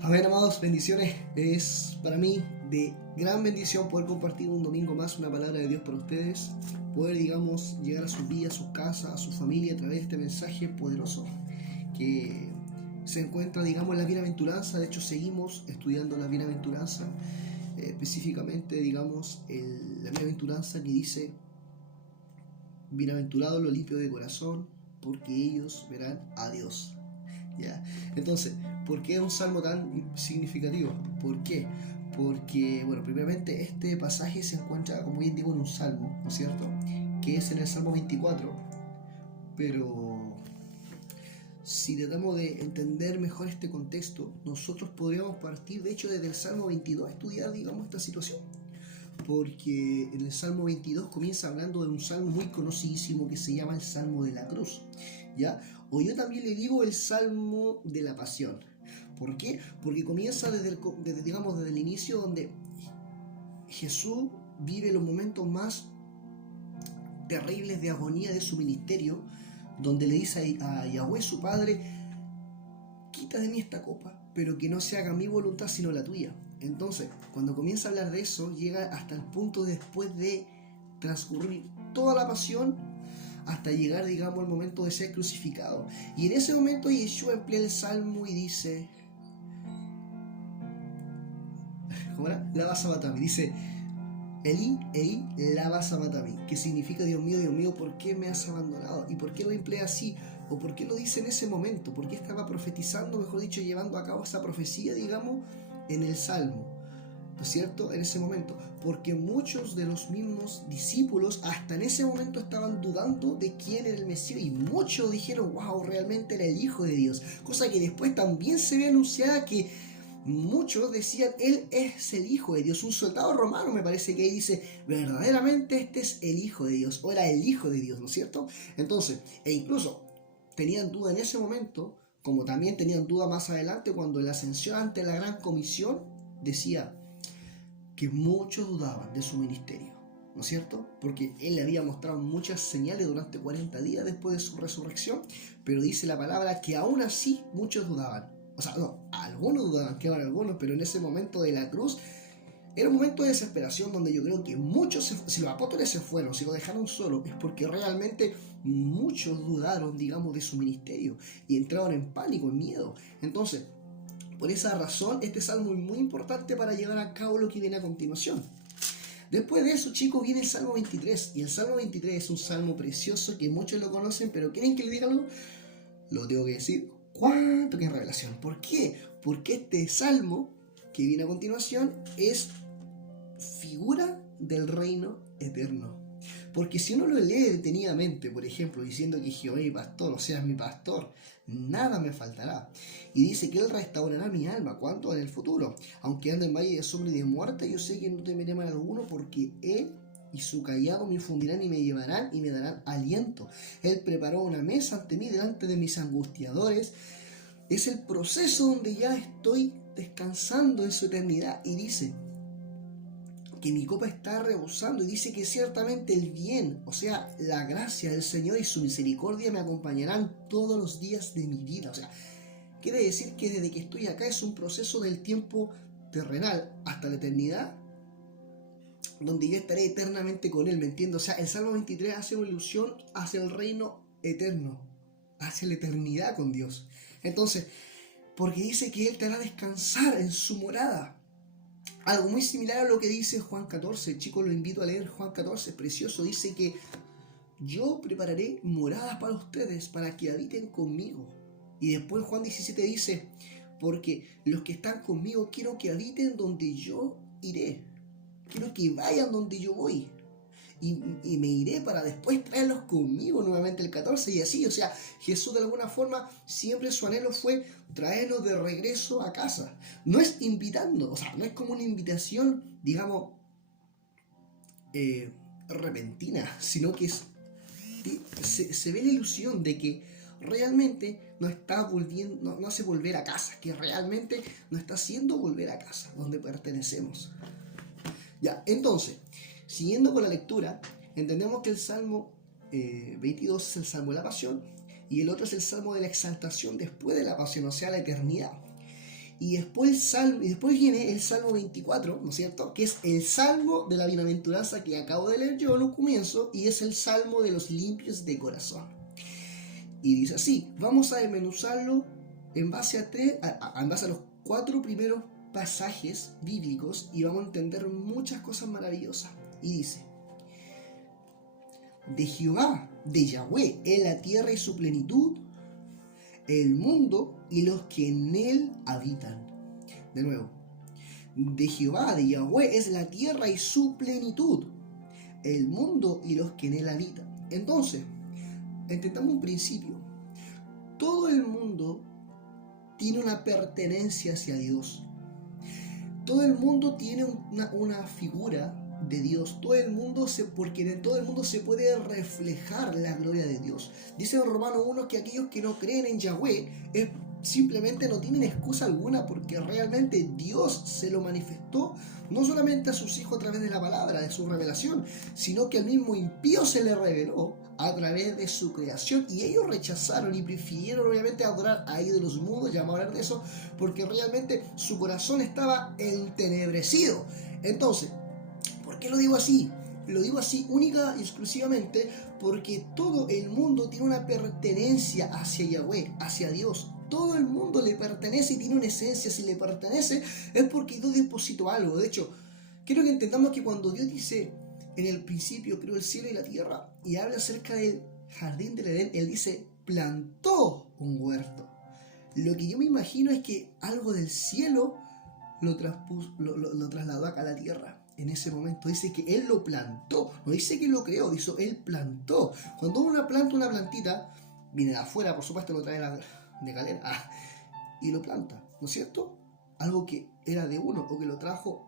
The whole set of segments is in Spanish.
Amén, amados, bendiciones. Es para mí de gran bendición poder compartir un domingo más una palabra de Dios para ustedes. Poder, llegar a sus vidas, a sus casas, a su familia a través de este mensaje poderoso que se encuentra, en la bienaventuranza. De hecho, seguimos estudiando la bienaventuranza, específicamente, la bienaventuranza que dice: bienaventurados los limpios de corazón, porque ellos verán a Dios. ¿Ya? Entonces, ¿por qué es un salmo tan significativo? ¿Por qué? Porque, primeramente este pasaje se encuentra, como bien digo, en un salmo, ¿no es cierto? Que es en el Salmo 24, pero si tratamos de entender mejor este contexto, nosotros podríamos partir, de hecho, desde el Salmo 22 a estudiar, esta situación. Porque en el Salmo 22 comienza hablando de un salmo muy conocidísimo que se llama el Salmo de la Cruz, ¿ya? O yo también le digo el Salmo de la Pasión. ¿Por qué? Porque comienza desde el inicio, donde Jesús vive los momentos más terribles de agonía de su ministerio, donde le dice a Yahweh, su Padre: quita de mí esta copa, pero que no se haga mi voluntad sino la tuya. Entonces, cuando comienza a hablar de eso, llega hasta el punto después de transcurrir toda la pasión, hasta llegar, al momento de ser crucificado. Y en ese momento Yeshua emplea el salmo y dice, ¿cómo era? Lava sabatami. Dice: Elí, Elí, lava sabatami, que significa: Dios mío, ¿por qué me has abandonado? ¿Y por qué lo emplea así? ¿O por qué lo dice en ese momento? ¿Por qué estaba profetizando, mejor dicho, llevando a cabo esa profecía, en el salmo? ¿No es cierto? En ese momento. Porque muchos de los mismos discípulos hasta en ese momento estaban dudando de quién era el Mesías, y muchos dijeron: wow, realmente era el Hijo de Dios. Cosa que después también se ve anunciada, que muchos decían: él es el Hijo de Dios. Un soldado romano, me parece que ahí dice: verdaderamente este es el Hijo de Dios, o era el Hijo de Dios, ¿no es cierto? Entonces, e incluso tenían duda en ese momento, como también tenían duda más adelante cuando en la ascensión ante la gran comisión decía que muchos dudaban de su ministerio, ¿no es cierto? Porque él le había mostrado muchas señales durante 40 días después de su resurrección, pero dice la palabra que aún así muchos dudaban. O sea, no, algunos dudaban, quedaban algunos, pero en ese momento de la cruz era un momento de desesperación donde yo creo que muchos, si los apóstoles se fueron, si lo dejaron solo, es porque realmente muchos dudaron, de su ministerio, y entraron en pánico, en miedo. Entonces, por esa razón, este salmo es muy importante para llevar a cabo lo que viene a continuación. Después de eso, chicos, viene el Salmo 23. Y el Salmo 23 es un salmo precioso que muchos lo conocen, pero ¿quieren que le diga algo? Lo tengo que decir. ¿Cuánto que es revelación? ¿Por qué? Porque este salmo que viene a continuación es figura del reino eterno. Porque si uno lo lee detenidamente, por ejemplo, diciendo que Jehová es mi pastor, o sea, es mi pastor, nada me faltará. Y dice que Él restaurará mi alma. ¿Cuánto? En el futuro. Aunque ande en valle de sombra y de muerte, yo sé que no temeré mal alguno, porque Él y su callado me infundirán y me llevarán y me darán aliento. Él preparó una mesa ante mí delante de mis angustiadores. Es el proceso donde ya estoy descansando en su eternidad, y dice que mi copa está rebosando, y dice que ciertamente el bien, o sea, la gracia del Señor y su misericordia me acompañarán todos los días de mi vida. O sea, quiere decir que desde que estoy acá es un proceso del tiempo terrenal hasta la eternidad, donde yo estaré eternamente con Él, ¿me entiendes? O sea, el Salmo 23 hace una ilusión hacia el reino eterno, hacia la eternidad con Dios. Entonces, porque dice que Él te hará descansar en su morada. Algo muy similar a lo que dice Juan 14. Chicos, lo invito a leer Juan 14, es precioso. Dice que yo prepararé moradas para ustedes, para que habiten conmigo. Y después Juan 17 dice: porque los que están conmigo quiero que habiten donde yo iré. Quiero que vayan donde yo voy. Y me iré para después traerlos conmigo nuevamente, el 14, y así. O sea, Jesús de alguna forma siempre su anhelo fue traernos de regreso a casa. No es invitando, o sea, no es como una invitación, repentina, sino que se ve la ilusión de que realmente no está volviendo, no hace volver a casa, que realmente no está haciendo volver a casa, donde pertenecemos. Ya, entonces, siguiendo con la lectura, entendemos que el Salmo 22 es el Salmo de la Pasión, y el otro es el Salmo de la exaltación después de la Pasión, o sea, la eternidad. Y después viene el Salmo 24, ¿no es cierto? Que es el Salmo de la bienaventuranza que acabo de leer yo en un comienzo, y es el Salmo de los limpios de corazón. Y dice así, vamos a desmenuzarlo en base a los 4 primeros pasajes bíblicos y vamos a entender muchas cosas maravillosas. Y dice, de Jehová, de Yahweh, es la tierra y su plenitud, el mundo y los que en él habitan. De nuevo, de Jehová, de Yahweh, es la tierra y su plenitud, el mundo y los que en él habitan. Entonces, entendamos un principio. Todo el mundo tiene una pertenencia hacia Dios. Todo el mundo tiene una figura de Dios. Porque en todo el mundo se puede reflejar la gloria de Dios. Dice en Romanos 1 que aquellos que no creen en Yahweh simplemente no tienen excusa alguna, porque realmente Dios se lo manifestó no solamente a sus hijos a través de la palabra, de su revelación, sino que al mismo impío se le reveló a través de su creación, y ellos rechazaron y prefirieron obviamente adorar a ídolos mudos, ya vamos a hablar de eso, porque realmente su corazón estaba entenebrecido. Entonces, ¿por qué lo digo así? Lo digo así única y exclusivamente porque todo el mundo tiene una pertenencia hacia Yahweh, hacia Dios. Todo el mundo le pertenece y tiene una esencia. Si le pertenece es porque Dios depositó algo. De hecho, quiero que entendamos que cuando Dios dice, en el principio creó el cielo y la tierra, y habla acerca del jardín del Edén, Él dice, plantó un huerto. Lo que yo me imagino es que algo del cielo lo trasladó acá a la tierra. En ese momento dice que Él lo plantó, no dice que lo creó, dice Él plantó. Cuando uno planta una plantita, viene de afuera, por supuesto, lo trae de galera y lo planta, ¿no es cierto? Algo que era de uno o que lo trajo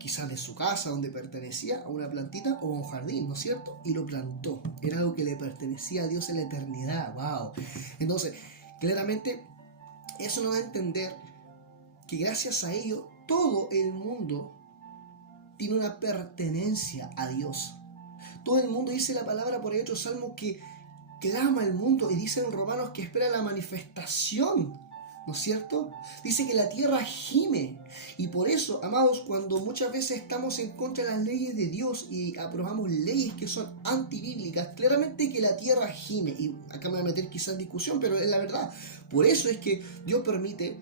quizás de su casa, donde pertenecía a una plantita o a un jardín, ¿no es cierto? Y lo plantó, era algo que le pertenecía a Dios en la eternidad. ¡Wow! Entonces, claramente, eso nos da a entender que gracias a ello todo el mundo tiene una pertenencia a Dios. Todo el mundo, dice la palabra por ahí otro salmo, que clama el mundo, y dice en Romanos que espera la manifestación, ¿no es cierto? Dice que la tierra gime. Y por eso, amados, cuando muchas veces estamos en contra de las leyes de Dios y aprobamos leyes que son antibíblicas, claramente que la tierra gime. Y acá me voy a meter quizás en discusión, pero es la verdad. Por eso es que Dios permite,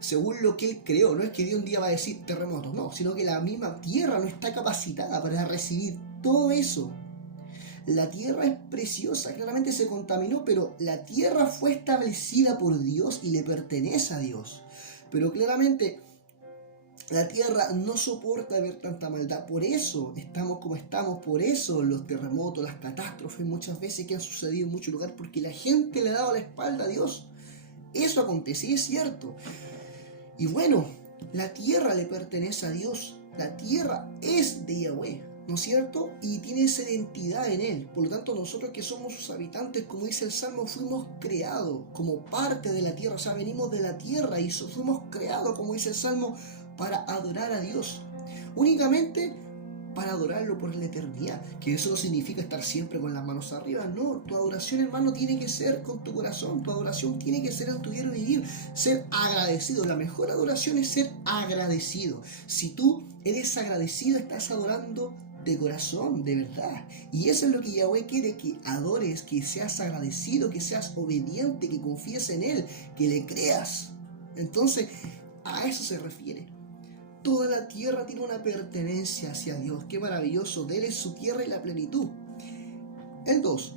según lo que Él creó. No es que Dios un día va a decir terremotos, no, sino que la misma tierra no está capacitada para recibir todo eso. La tierra es preciosa, claramente se contaminó, pero la tierra fue establecida por Dios y le pertenece a Dios. Pero claramente la tierra no soporta ver tanta maldad, por eso estamos como estamos, por eso los terremotos, las catástrofes muchas veces que han sucedido en muchos lugares, porque la gente le ha dado la espalda a Dios. Eso acontece y es cierto. Y bueno, la tierra le pertenece a Dios, la tierra es de Yahweh, ¿no es cierto? Y tiene esa identidad en Él. Por lo tanto, nosotros que somos sus habitantes, como dice el Salmo, fuimos creados como parte de la tierra, o sea, venimos de la tierra y fuimos creados, como dice el Salmo, para adorar a Dios. Únicamente para adorarlo por la eternidad, que eso no significa estar siempre con las manos arriba, no, tu adoración, hermano, tiene que ser con tu corazón, tu adoración tiene que ser en tu diario vivir, ser agradecido. La mejor adoración es ser agradecido. Si tú eres agradecido, estás adorando de corazón, de verdad, y eso es lo que Yahweh quiere, que adores, que seas agradecido, que seas obediente, que confíes en Él, que le creas. Entonces, a eso se refiere. Toda la tierra tiene una pertenencia hacia Dios. ¡Qué maravilloso! De Él es su tierra y la plenitud. El 2.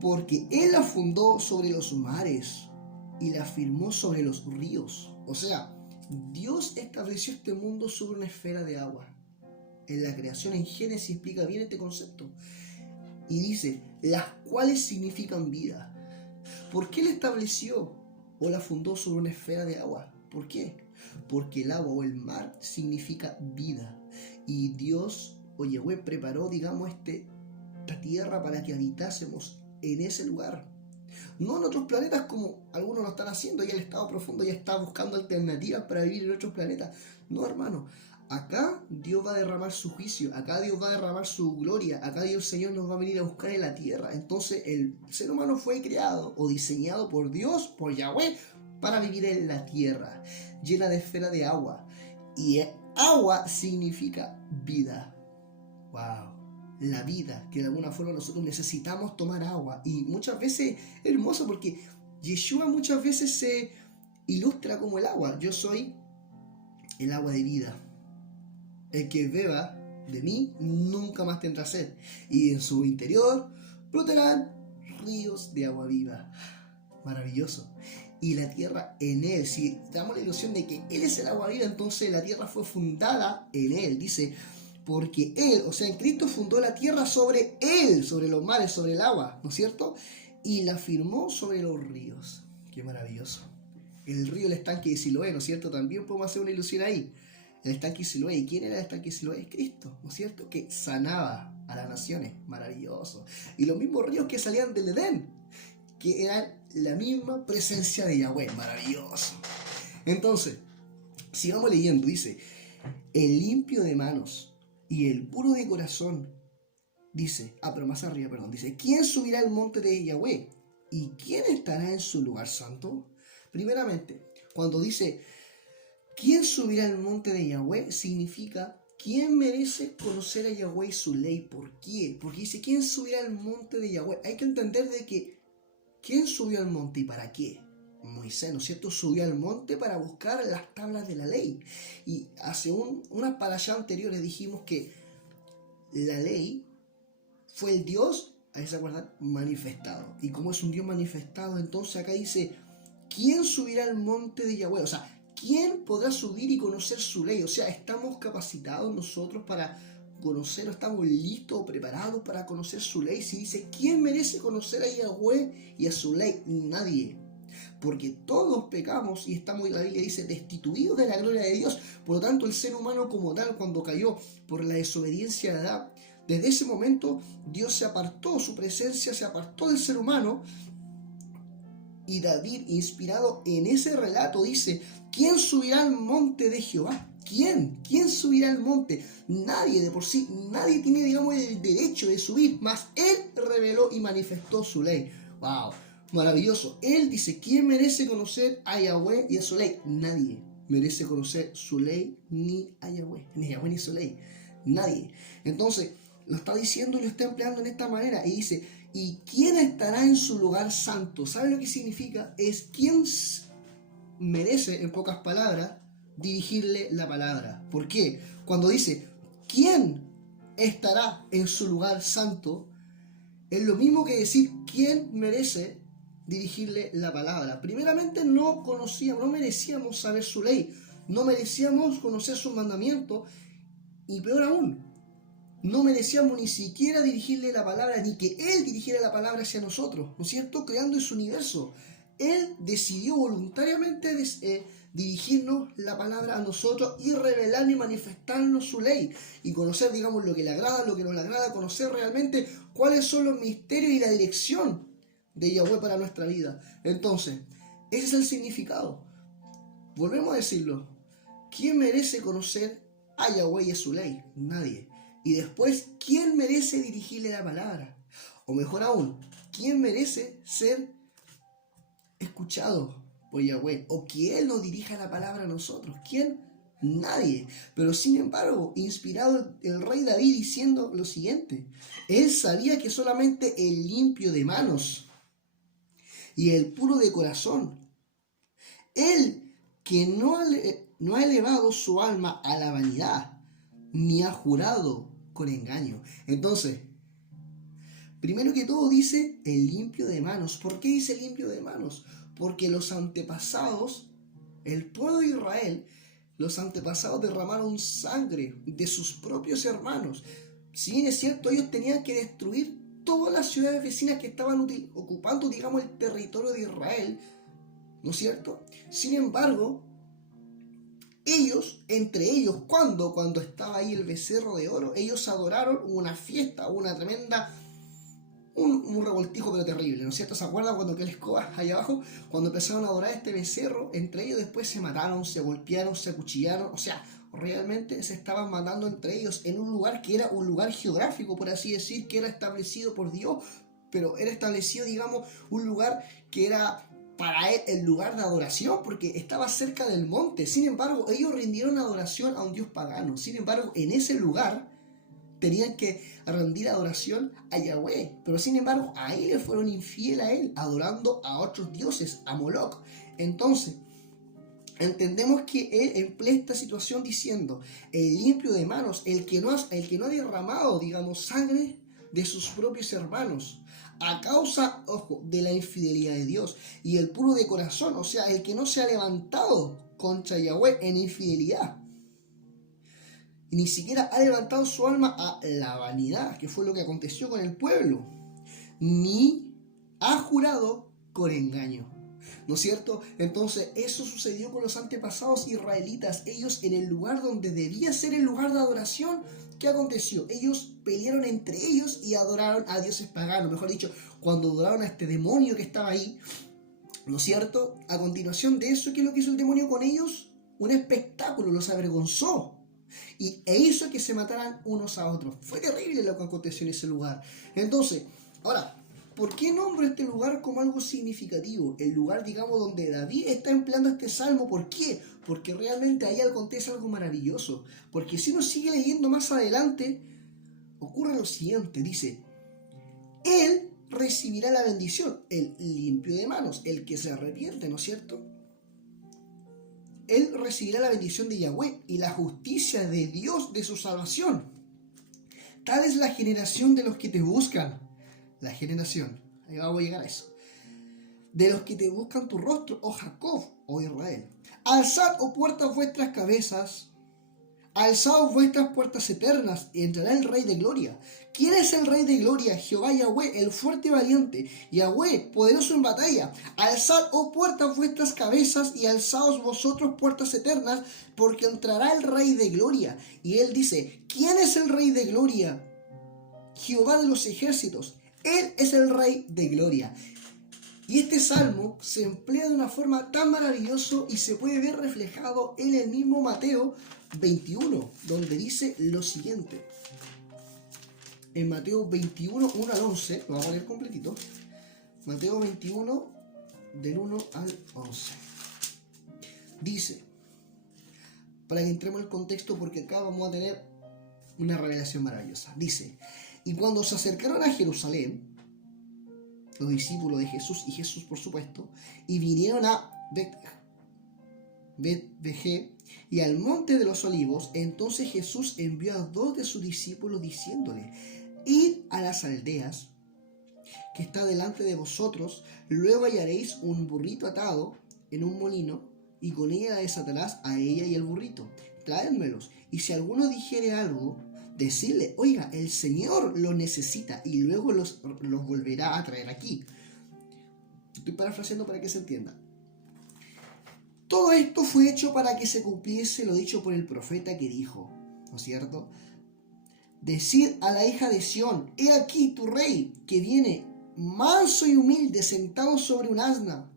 Porque Él la fundó sobre los mares y la firmó sobre los ríos. O sea, Dios estableció este mundo sobre una esfera de agua. En la creación, en Génesis, explica bien este concepto. Y dice, las cuales significan vida. ¿Por qué Él estableció o la fundó sobre una esfera de agua? ¿Por qué? Porque el agua o el mar significa vida. Y Dios, o Yahweh, preparó, digamos, esta tierra para que habitásemos en ese lugar. No en otros planetas como algunos lo están haciendo, y el estado profundo ya está buscando alternativas para vivir en otros planetas. No, hermano. Acá Dios va a derramar su juicio, acá Dios va a derramar su gloria, acá Dios, el Señor, nos va a venir a buscar en la tierra. Entonces el ser humano fue creado o diseñado por Dios, por Yahweh, para vivir en la tierra, llena de esfera de agua. Y agua significa vida. ¡Wow! La vida, que de alguna forma nosotros necesitamos tomar agua. Y muchas veces es hermoso porque Yeshua muchas veces se ilustra como el agua. Yo soy el agua de vida. El que beba de mí nunca más tendrá sed. Y en su interior brotarán ríos de agua viva. Maravilloso. Y la tierra en él. Si damos la ilusión de que él es el agua viva, entonces la tierra fue fundada en él. Dice, porque él, o sea, en Cristo fundó la tierra sobre él, sobre los mares, sobre el agua, ¿no es cierto? Y la firmó sobre los ríos. Qué maravilloso. El río, el estanque de Siloé, ¿no es cierto? También podemos hacer una ilusión ahí. El estanque de Siloé. ¿Y quién era el estanque de Siloé? Es Cristo, ¿no es cierto? Que sanaba a las naciones. Maravilloso. Y los mismos ríos que salían del Edén, que eran la misma presencia de Yahweh. Maravilloso. Entonces, si vamos leyendo, dice, el limpio de manos y el puro de corazón, dice, pero más arriba, perdón, dice, ¿quién subirá al monte de Yahweh? ¿Y quién estará en su lugar santo? Primeramente, cuando dice, ¿quién subirá al monte de Yahweh? Significa, ¿quién merece conocer a Yahweh y su ley? ¿Por qué? Porque dice, ¿quién subirá al monte de Yahweh? Hay que entender de que, ¿quién subió al monte y para qué? Moisés, ¿no es cierto? Subió al monte para buscar las tablas de la ley. Y hace unas parashas anteriores dijimos que la ley fue el Dios, ahí se acuerdan, manifestado. Y como es un Dios manifestado, entonces acá dice, ¿quién subirá al monte de Yahweh? O sea, ¿quién podrá subir y conocer su ley? O sea, ¿estamos capacitados nosotros para conocer, o estamos listos o preparados para conocer su ley? Si dice, ¿quién merece conocer a Yahweh y a su ley? Nadie. Porque todos pecamos y estamos, la Biblia dice, destituidos de la gloria de Dios. Por lo tanto, el ser humano como tal, cuando cayó por la desobediencia de Adán, desde ese momento Dios se apartó, su presencia se apartó del ser humano. Y David, inspirado en ese relato, dice, ¿quién subirá al monte de Jehová? ¿Quién? ¿Quién subirá al monte? Nadie de por sí, nadie tiene, digamos, el derecho de subir, mas Él reveló y manifestó su ley. ¡Wow! Maravilloso. Él dice, ¿quién merece conocer a Yahweh y a su ley? Nadie merece conocer su ley ni a Yahweh, ni Yahweh ni su ley. Nadie. Entonces, lo está diciendo y lo está empleando en esta manera. Y dice, ¿y quién estará en su lugar santo? ¿Sabe lo que significa? Es quién merece, en pocas palabras, dirigirle la palabra. ¿Por qué? Cuando dice, ¿quién estará en su lugar santo? Es lo mismo que decir, ¿quién merece dirigirle la palabra? Primeramente no merecíamos saber su ley, no merecíamos conocer sus mandamientos, y peor aún, no merecíamos ni siquiera dirigirle la palabra, ni que Él dirigiera la palabra hacia nosotros, ¿no es cierto? Creando ese universo. Él decidió voluntariamente dirigirnos la palabra a nosotros y revelar y manifestarnos su ley. Y conocer, digamos, lo que le agrada, lo que no le agrada, conocer realmente cuáles son los misterios y la dirección de Yahweh para nuestra vida. Entonces, ese es el significado. Volvemos a decirlo. ¿Quién merece conocer a Yahweh y a su ley? Nadie. Y después, ¿quién merece dirigirle la palabra? O mejor aún, ¿quién merece ser escuchado por Yahweh? O que Él nos dirija la palabra a nosotros. ¿Quién? Nadie. Pero sin embargo, inspirado el rey David diciendo lo siguiente. Él sabía que solamente el limpio de manos y el puro de corazón, él que no ha elevado su alma a la vanidad, ni ha jurado con engaño. Entonces, primero que todo dice el limpio de manos. ¿Por qué dice limpio de manos? Porque los antepasados, el pueblo de Israel, los antepasados derramaron sangre de sus propios hermanos. Si bien es cierto, ellos tenían que destruir todas las ciudades vecinas que estaban ocupando, digamos, el territorio de Israel, ¿no es cierto? Sin embargo, ellos, entre ellos, cuando estaba ahí el becerro de oro, ellos adoraron una fiesta, una tremenda, un revoltijo pero terrible, ¿no es cierto? ¿Se acuerdan cuando que la escoba allá abajo? Cuando empezaron a adorar este becerro, entre ellos después se mataron, se golpearon, se acuchillaron, o sea, realmente se estaban matando entre ellos en un lugar que era un lugar geográfico, por así decir, que era establecido por Dios, pero era establecido, digamos, un lugar que era para él el lugar de adoración porque estaba cerca del monte. Sin embargo, ellos rindieron adoración a un dios pagano. Sin embargo, en ese lugar tenían que rendir adoración a Yahweh. Pero sin embargo, ahí le fueron infiel a él, adorando a otros dioses, a Moloch. Entonces, entendemos que él emplea esta situación diciendo, el limpio de manos, el que no ha derramado, digamos, sangre de sus propios hermanos, a causa, ojo, de la infidelidad de Dios, y el puro de corazón, o sea, el que no se ha levantado contra Yahweh en infidelidad, y ni siquiera ha levantado su alma a la vanidad, que fue lo que aconteció con el pueblo, ni ha jurado con engaño. ¿No es cierto? Entonces eso sucedió con los antepasados israelitas. Ellos, en el lugar donde debía ser el lugar de adoración, ¿qué aconteció? Ellos pelearon entre ellos y adoraron a dioses paganos. Mejor dicho, cuando adoraron a este demonio que estaba ahí, ¿no es cierto? A continuación de eso, ¿qué es lo que hizo el demonio con ellos? Un espectáculo, los avergonzó e hizo que se mataran unos a otros. Fue terrible lo que aconteció en ese lugar. Entonces, ahora, ¿por qué nombro este lugar como algo significativo? El lugar, digamos, donde David está empleando este salmo. ¿Por qué? Porque realmente ahí acontece algo maravilloso. Porque si uno sigue leyendo más adelante, ocurre lo siguiente. Dice, él recibirá la bendición, el limpio de manos, el que se arrepiente, ¿no es cierto? Él recibirá la bendición de Yahweh y la justicia de Dios de su salvación. Tal es la generación de los que te buscan. La generación, ahí vamos a llegar a eso, de los que te buscan tu rostro, oh Jacob, oh Israel. Alzad, oh puertas, vuestras cabezas, alzaos vuestras puertas eternas, y entrará el Rey de Gloria. ¿Quién es el Rey de Gloria? Jehová Yahweh, el fuerte y valiente, Yahweh, poderoso en batalla. Alzad, oh puertas, vuestras cabezas, y alzaos vosotros puertas eternas, porque entrará el Rey de Gloria. Y él dice, ¿quién es el Rey de Gloria? Jehová de los ejércitos. Él es el Rey de Gloria. Y este salmo se emplea de una forma tan maravillosa y se puede ver reflejado en el mismo Mateo 21, donde dice lo siguiente. En Mateo 21, 1 al 11, lo vamos a leer completito. Mateo 21, del 1 al 11. Dice, para que entremos en el contexto, porque acá vamos a tener una revelación maravillosa. Dice, y cuando se acercaron a Jerusalén, los discípulos de Jesús y Jesús, por supuesto, y vinieron a Betfagé y al monte de los olivos, entonces Jesús envió a 2 de sus discípulos diciéndole, id a las aldeas que está delante de vosotros, luego hallaréis un burrito atado en un molino, y con ella la desatarás a ella y al burrito. Traédmelos, y si alguno dijere algo, decirle, oiga, el Señor lo necesita, y luego los volverá a traer aquí. Estoy parafraseando para que se entienda. Todo esto fue hecho para que se cumpliese lo dicho por el profeta que dijo, ¿no es cierto? Decid a la hija de Sión, he aquí tu rey, que viene manso y humilde, sentado sobre un asna,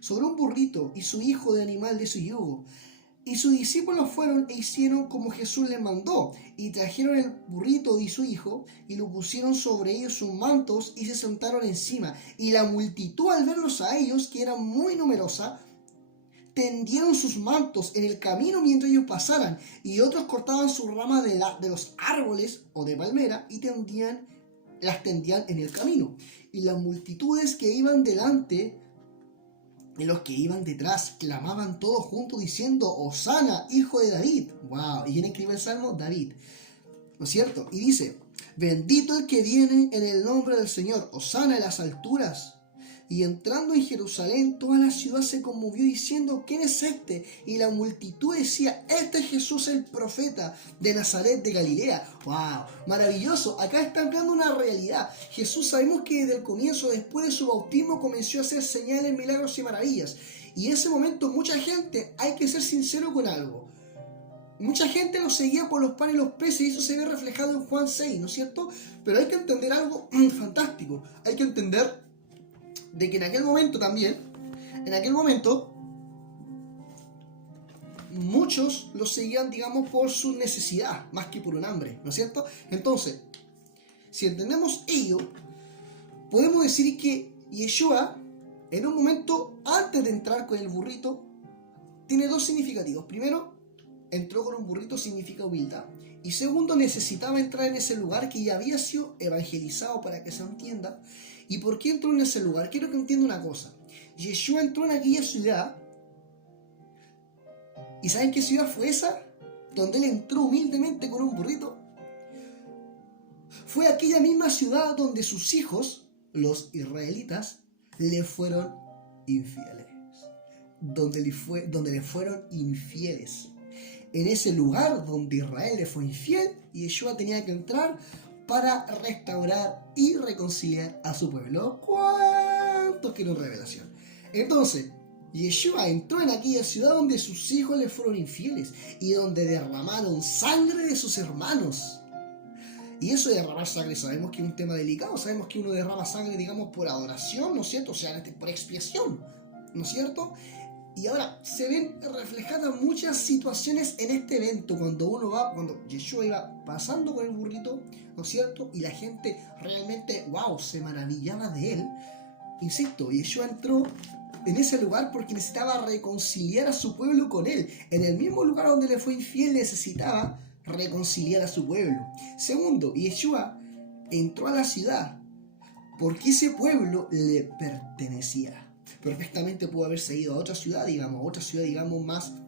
sobre un burrito, y su hijo de animal de su yugo. Y sus discípulos fueron e hicieron como Jesús les mandó, y trajeron el burrito y su hijo, y lo pusieron sobre ellos sus mantos, y se sentaron encima. Y la multitud, al verlos a ellos, que era muy numerosa, tendieron sus mantos en el camino mientras ellos pasaran, y otros cortaban sus ramas de los árboles o de palmera, y las tendían en el camino. Y las multitudes que iban delante y los que iban detrás clamaban todos juntos diciendo, Hosana, hijo de David. Wow, ¿y quién escribe el salmo? David, ¿no es cierto? Y dice, bendito el que viene en el nombre del Señor, Hosana en las alturas. Y entrando en Jerusalén, toda la ciudad se conmovió diciendo, ¿quién es este? Y la multitud decía, este es Jesús el profeta de Nazaret de Galilea. ¡Wow! Maravilloso. Acá está empleando una realidad. Jesús, sabemos que desde el comienzo, después de su bautismo, comenzó a hacer señales, milagros y maravillas. Y en ese momento mucha gente, hay que ser sincero con algo, mucha gente lo seguía por los panes y los peces, y eso se ve reflejado en Juan 6, ¿no es cierto? Pero hay que entender algo fantástico. Hay que entender de que en aquel momento también, muchos lo seguían, digamos, por su necesidad, más que por un hambre, ¿no es cierto? Entonces, si entendemos ello, podemos decir que Yeshua en un momento, antes de entrar con el burrito, tiene dos significativos. Primero, entró con un burrito significa humildad. Y segundo, necesitaba entrar en ese lugar que ya había sido evangelizado para que se entienda. ¿Y por qué entró en ese lugar? Quiero que entienda una cosa. Yeshua entró en aquella ciudad. ¿Y saben qué ciudad fue esa? Donde él entró humildemente con un burrito. Fue aquella misma ciudad donde sus hijos, los israelitas, le fueron infieles. Donde le fueron infieles. En ese lugar donde Israel le fue infiel, Yeshua tenía que entrar para restaurar y reconciliar a su pueblo. ¿Cuántos quieren revelación? Entonces, Yeshua entró en aquella ciudad donde sus hijos le fueron infieles y donde derramaron sangre de sus hermanos. Y eso de derramar sangre sabemos que es un tema delicado, sabemos que uno derrama sangre, digamos, por adoración, ¿no es cierto? O sea, por expiación, ¿no es cierto? Y ahora se ven reflejadas muchas situaciones en este evento cuando Yeshua iba pasando con el burrito, ¿no es cierto? Y la gente realmente, wow, se maravillaba de él. Insisto, Yeshua entró en ese lugar porque necesitaba reconciliar a su pueblo con él. En el mismo lugar donde le fue infiel necesitaba reconciliar a su pueblo. Segundo, Yeshua entró a la ciudad porque ese pueblo le pertenecía. Perfectamente pudo haberse ido a otra ciudad, digamos, más, no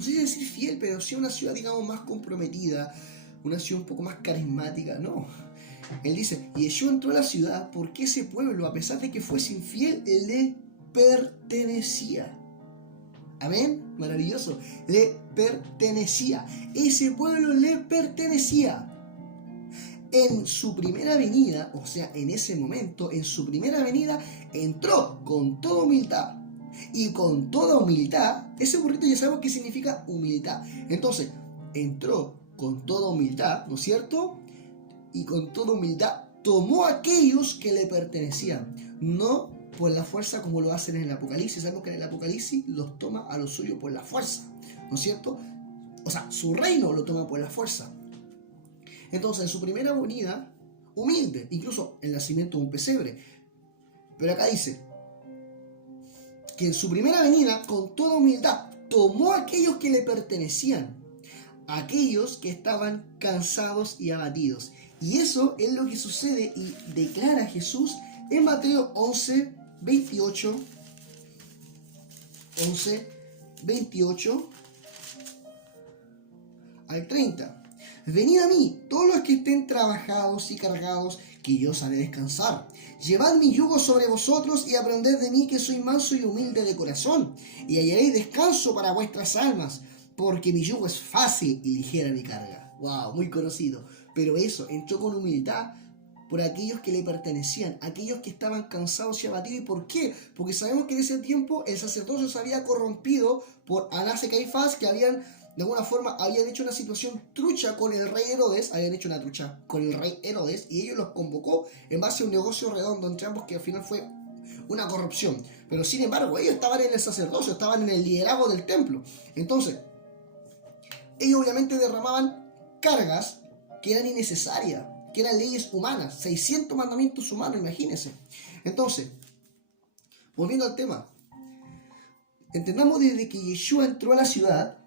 sé si decir fiel, pero sí una ciudad, digamos, más comprometida, una ciudad un poco más carismática, no. Él dice, y Yeshua entró a la ciudad porque ese pueblo, a pesar de que fuese infiel, le pertenecía. Amén, maravilloso, le pertenecía. Ese pueblo le pertenecía. En su primera venida, o sea, en ese momento, en su primera venida, entró con toda humildad. Y con toda humildad, ese burrito ya sabemos qué significa humildad. Entonces, entró con toda humildad, ¿no es cierto? Y con toda humildad tomó a aquellos que le pertenecían. No por la fuerza como lo hacen en el Apocalipsis. Sabemos que en el Apocalipsis los toma a los suyos por la fuerza, ¿no es cierto? O sea, su reino lo toma por la fuerza. Entonces, en su primera venida, humilde, incluso el nacimiento de un pesebre. Pero acá dice que en su primera venida, con toda humildad, tomó a aquellos que le pertenecían, aquellos que estaban cansados y abatidos. Y eso es lo que sucede y declara Jesús en Mateo 11, 28 al 30. Venid a mí, todos los que estén trabajados y cargados, que yo os haré descansar. Llevad mi yugo sobre vosotros y aprended de mí, que soy manso y humilde de corazón, y hallaréis descanso para vuestras almas, porque mi yugo es fácil y ligera mi carga. Wow, muy conocido. Pero eso, entró con humildad por aquellos que le pertenecían, aquellos que estaban cansados y abatidos. ¿Y por qué? porque sabemos que en ese tiempo el sacerdocio se había corrompido por Anás y Caifás, que habían de alguna forma habían hecho una situación trucha con el rey Herodes, y ellos los convocó en base a un negocio redondo entre ambos que al final fue una corrupción. Pero sin embargo, ellos estaban en el sacerdocio, estaban en el liderazgo del templo. Entonces, ellos obviamente derramaban cargas que eran innecesarias, que eran leyes humanas, 600 mandamientos humanos, imagínense. Entonces, volviendo al tema, entendamos desde que Yeshua entró a la ciudad,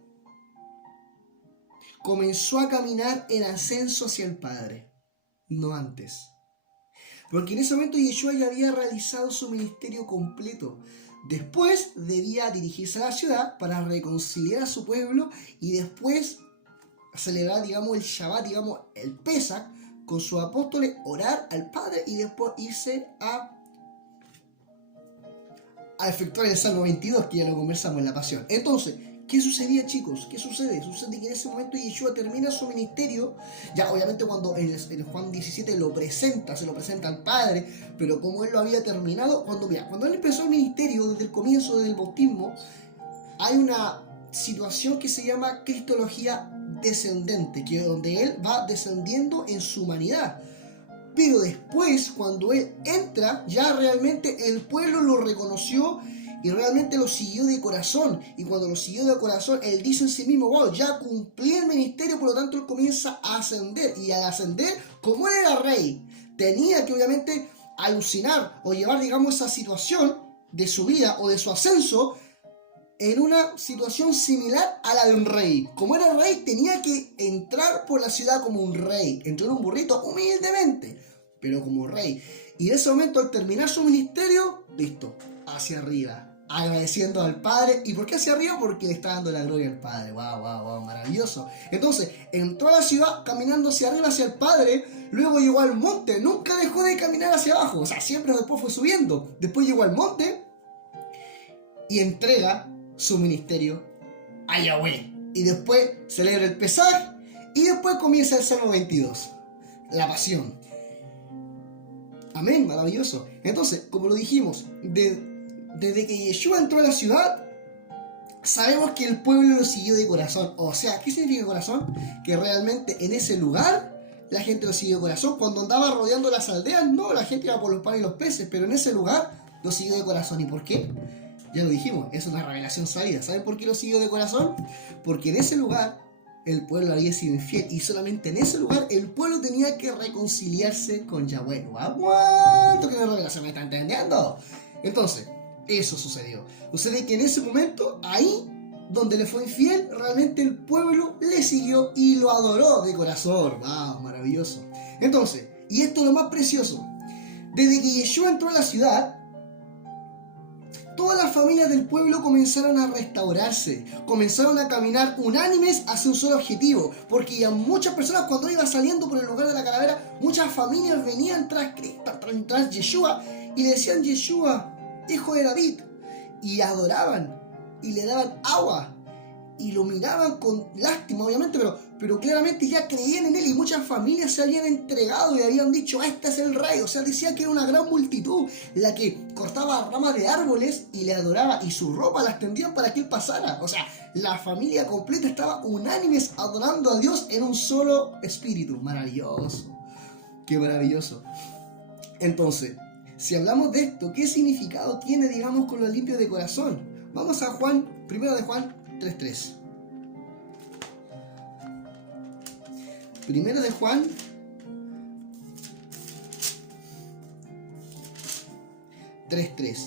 comenzó a caminar en ascenso hacia el Padre, no antes. Porque en ese momento Yeshua ya había realizado su ministerio completo. Después debía dirigirse a la ciudad para reconciliar a su pueblo y después celebrar, digamos, el Shabbat, digamos, el Pesach, con sus apóstoles, orar al Padre y después irse a efectuar el Salmo 22, que ya lo conversamos en la Pasión. Entonces, ¿qué sucedía, chicos? ¿Qué sucede? Sucede que en ese momento Yeshua termina su ministerio. Ya obviamente cuando en Juan 17 se lo presenta al Padre, pero como él lo había terminado, cuando él empezó el ministerio desde el comienzo, desde el bautismo, hay una situación que se llama cristología descendente, que es donde él va descendiendo en su humanidad. Pero después, cuando él entra, ya realmente el pueblo lo reconoció y realmente lo siguió de corazón. Y cuando lo siguió de corazón, él dice en sí mismo, wow, ya cumplí el ministerio, por lo tanto él comienza a ascender. Y al ascender, como él era rey, tenía que obviamente alucinar o llevar, digamos, esa situación de su vida o de su ascenso en una situación similar a la de un rey. Como era rey, tenía que entrar por la ciudad como un rey. Entró en un burrito humildemente, pero como rey. Y en ese momento, al terminar su ministerio, listo, hacia arriba, agradeciendo al Padre. ¿Y por qué hacia arriba? Porque le está dando la gloria al Padre. Wow, wow, wow, maravilloso. Entonces, entró a la ciudad caminando hacia arriba, hacia el Padre. Luego llegó al monte, nunca dejó de caminar hacia abajo. O sea, siempre después fue subiendo. Después llegó al monte y entrega su ministerio a Yahweh. Y después celebra el Pesaj. Y después comienza el Salmo 22, la pasión. Amén, maravilloso. Entonces, como lo dijimos, desde que Yeshua entró a la ciudad, sabemos que el pueblo lo siguió de corazón. O sea, ¿qué significa corazón? Que realmente en ese lugar la gente lo siguió de corazón. Cuando andaba rodeando las aldeas, no, la gente iba por los panes y los peces, pero en ese lugar lo siguió de corazón. ¿Y por qué? Ya lo dijimos, es una revelación sabida. ¿Saben por qué lo siguió de corazón? Porque en ese lugar el pueblo había sido infiel y solamente en ese lugar el pueblo tenía que reconciliarse con Yahweh. ¿Cuánto que la revelación me está entendiendo? Entonces, eso sucedió. Sucede que en ese momento, ahí donde le fue infiel, realmente el pueblo le siguió y lo adoró de corazón. ¡Wow! Maravilloso. Entonces, y esto es lo más precioso. Desde que Yeshua entró a la ciudad, todas las familias del pueblo comenzaron a restaurarse, comenzaron a caminar unánimes hacia un solo objetivo, porque ya muchas personas cuando iba saliendo por el lugar de la calavera, muchas familias venían tras Yeshua y le decían: Yeshua, hijo de David, y adoraban y le daban agua y lo miraban con lástima, obviamente, pero claramente ya creían en él y muchas familias se habían entregado y habían dicho: este es el rey. O sea, decía que era una gran multitud la que cortaba ramas de árboles y le adoraba, y su ropa la extendían para que él pasara. O sea, la familia completa estaba unánimes adorando a Dios en un solo espíritu. Maravilloso, qué maravilloso. Entonces, si hablamos de esto, ¿qué significado tiene, digamos, con los limpios de corazón? Vamos a Juan, primero de Juan 3.3. Primero de Juan 3.3.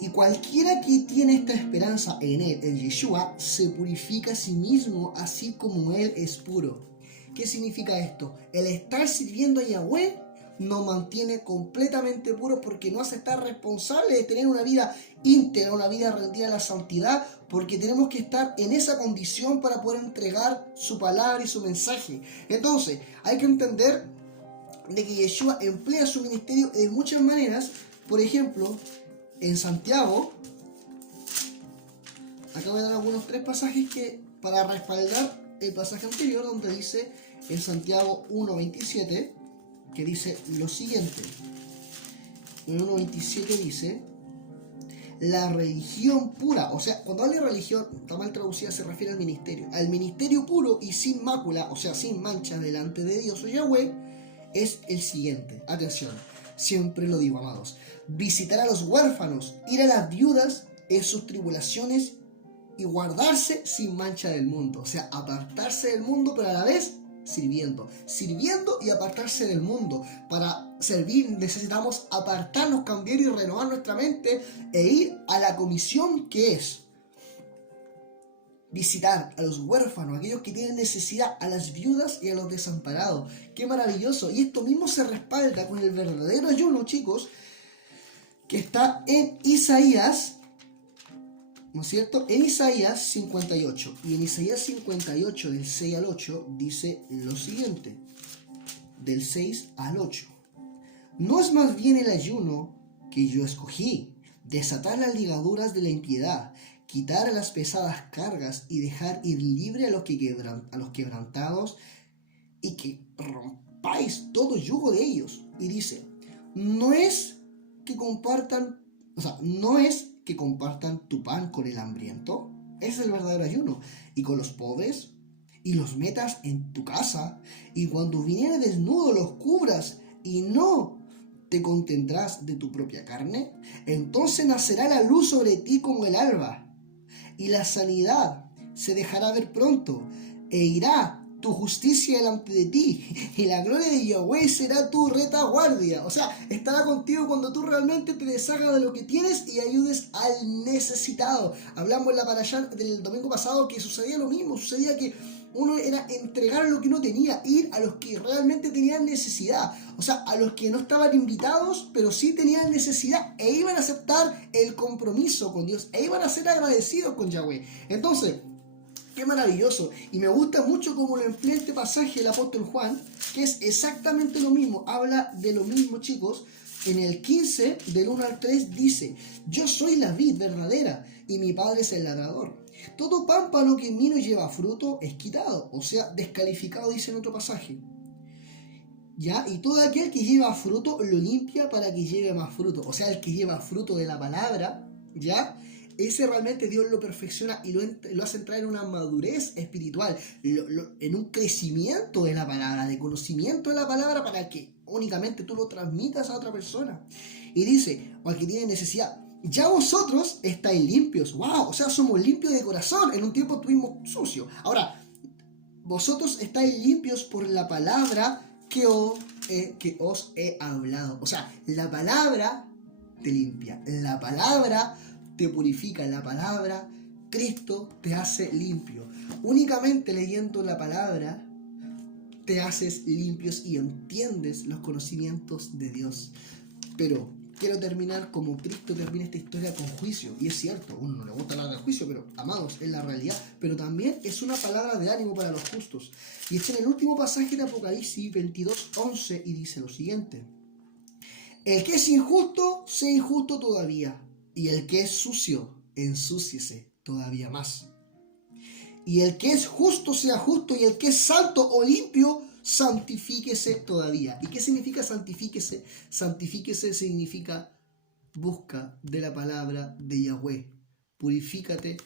Y cualquiera que tiene esta esperanza en él, en Yeshua, se purifica a sí mismo, así como él es puro. ¿Qué significa esto? El estar sirviendo a Yahweh nos mantiene completamente puros, porque nos hace estar responsable de tener una vida íntegra, una vida rendida a la santidad, porque tenemos que estar en esa condición para poder entregar su palabra y su mensaje. Entonces, hay que entender de que Yeshua emplea su ministerio de muchas maneras. Por ejemplo, en Santiago, acá voy a dar algunos 3 pasajes que para respaldar el pasaje anterior, donde dice en Santiago 1.27, que dice lo siguiente. En 1.27 dice: la religión pura, o sea, cuando habla de religión, está mal traducida, se refiere al ministerio puro y sin mácula, o sea, sin mancha delante de Dios o Yahweh, es el siguiente. Atención, siempre lo digo, amados: visitar a los huérfanos, ir a las viudas en sus tribulaciones y guardarse sin mancha del mundo. O sea, apartarse del mundo, pero a la vez sirviendo y apartarse del mundo. Para servir necesitamos apartarnos, cambiar y renovar nuestra mente e ir a la comisión, que es visitar a los huérfanos, aquellos que tienen necesidad, a las viudas y a los desamparados. ¡Qué maravilloso! Y esto mismo se respalda con el verdadero ayuno, chicos, que está en Isaías, ¿no es cierto? En Isaías 58. Y en Isaías 58, del 6 al 8, dice lo siguiente. Del 6 al 8. ¿No es más bien el ayuno que yo escogí, desatar las ligaduras de la impiedad, quitar las pesadas cargas y dejar ir libre a los quebrantados, y que rompáis todo yugo de ellos? Y dice: no es que compartan tu pan con el hambriento. Ese es el verdadero ayuno. Y con los pobres, y los metas en tu casa, y cuando viniere desnudo los cubras, y no te contendrás de tu propia carne. Entonces nacerá la luz sobre ti como el alba, y la sanidad se dejará ver pronto, e irá tu justicia delante de ti, y la gloria de Yahweh será tu retaguardia. O sea, estará contigo cuando tú realmente te deshagas de lo que tienes y ayudes al necesitado. Hablamos en la parashá del domingo pasado que sucedía lo mismo, sucedía que uno era entregar lo que uno tenía, ir a los que realmente tenían necesidad, o sea, a los que no estaban invitados, pero sí tenían necesidad e iban a aceptar el compromiso con Dios, e iban a ser agradecidos con Yahweh. Entonces, qué maravilloso. Y me gusta mucho cómo lo emplea este pasaje el apóstol Juan, que es exactamente lo mismo, habla de lo mismo, chicos. En el 15, del 1 al 3, dice: yo soy la vid verdadera, y mi padre es el labrador. Todo pámpano que en mí no lleva fruto es quitado, o sea, descalificado, dice en otro pasaje. ¿Ya? Y todo aquel que lleva fruto lo limpia para que lleve más fruto. O sea, el que lleva fruto de la palabra, ¿ya? Ese realmente Dios lo perfecciona y lo hace entrar en una madurez espiritual, en un crecimiento de la palabra, de conocimiento de la palabra, para que únicamente tú lo transmitas a otra persona. Y dice, o al que tiene necesidad: ya vosotros estáis limpios. ¡Wow! O sea, somos limpios de corazón. En un tiempo estuvimos sucios. Ahora, vosotros estáis limpios por la palabra que os he hablado. O sea, la palabra te limpia, la palabra te purifica, la palabra, Cristo te hace limpio. Únicamente leyendo la palabra te haces limpios y entiendes los conocimientos de Dios. Pero quiero terminar como Cristo termina esta historia, con juicio. Y es cierto, uno no le gusta hablar del juicio, pero amados, es la realidad. Pero también es una palabra de ánimo para los justos. Y está en el último pasaje de Apocalipsis 22:11 y dice lo siguiente: el que es injusto, sea injusto todavía, y el que es sucio, ensúciese todavía más. Y el que es justo, sea justo, y el que es santo o limpio, santifíquese todavía. ¿Y qué significa santifíquese? Santifíquese significa busca de la palabra de Yahweh. Purifícate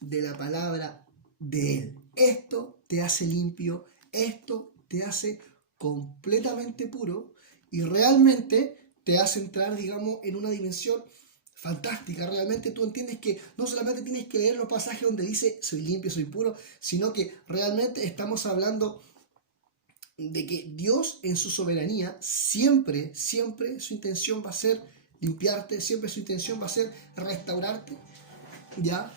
de la palabra de Él. Esto te hace limpio, esto te hace completamente puro y realmente te hace entrar, digamos, en una dimensión fantástica. Realmente tú entiendes que no solamente tienes que leer los pasajes donde dice soy limpio, soy puro, sino que realmente estamos hablando de que Dios en su soberanía siempre su intención va a ser limpiarte, siempre su intención va a ser restaurarte, ¿ya?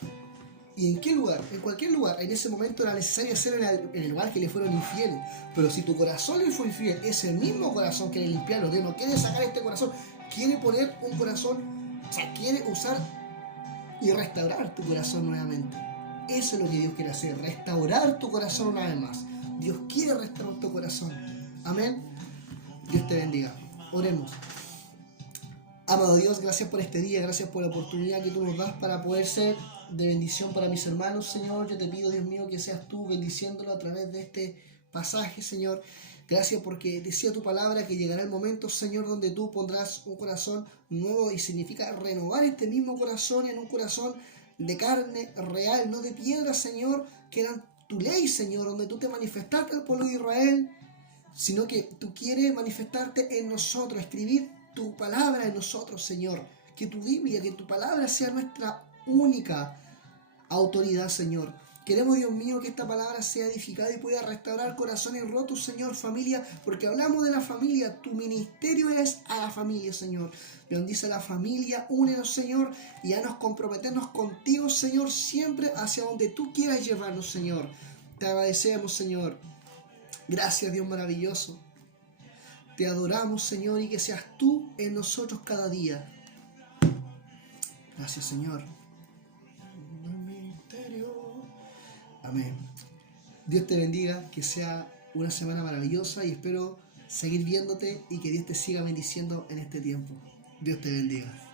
¿Y en qué lugar? En cualquier lugar. En ese momento era necesario hacer en el lugar que le fueron infieles. Pero si tu corazón le fue infiel, ese mismo corazón quiere limpiarlo. Dios no quiere sacar este corazón, quiere poner un corazón, o sea, quiere usar y restaurar tu corazón nuevamente. Eso es lo que Dios quiere hacer, restaurar tu corazón una vez más. Dios quiere restaurar tu corazón. Amén. Dios te bendiga. Oremos. Amado Dios, gracias por este día, gracias por la oportunidad que tú nos das para poder ser de bendición para mis hermanos, Señor. Yo te pido, Dios mío, que seas tú bendiciéndolo a través de este pasaje, Señor. Gracias porque decía tu palabra que llegará el momento, Señor, donde tú pondrás un corazón nuevo, y significa renovar este mismo corazón en un corazón de carne real, no de piedra, Señor, que eran tu ley, Señor, donde tú te manifestaste al pueblo de Israel, sino que tú quieres manifestarte en nosotros, escribir tu palabra en nosotros, Señor. Que tu Biblia, que tu palabra sea nuestra única autoridad, Señor. Queremos, Dios mío, que esta palabra sea edificada y pueda restaurar corazones rotos, Señor, familia, porque hablamos de la familia. Tu ministerio es a la familia, Señor. Bendice a la familia, únenos, Señor, y a nos comprometernos contigo, Señor, siempre hacia donde tú quieras llevarnos, Señor. Te agradecemos, Señor. Gracias, Dios maravilloso. Te adoramos, Señor, y que seas tú en nosotros cada día. Gracias, Señor. Amén. Dios te bendiga, que sea una semana maravillosa y espero seguir viéndote y que Dios te siga bendiciendo en este tiempo. Dios te bendiga.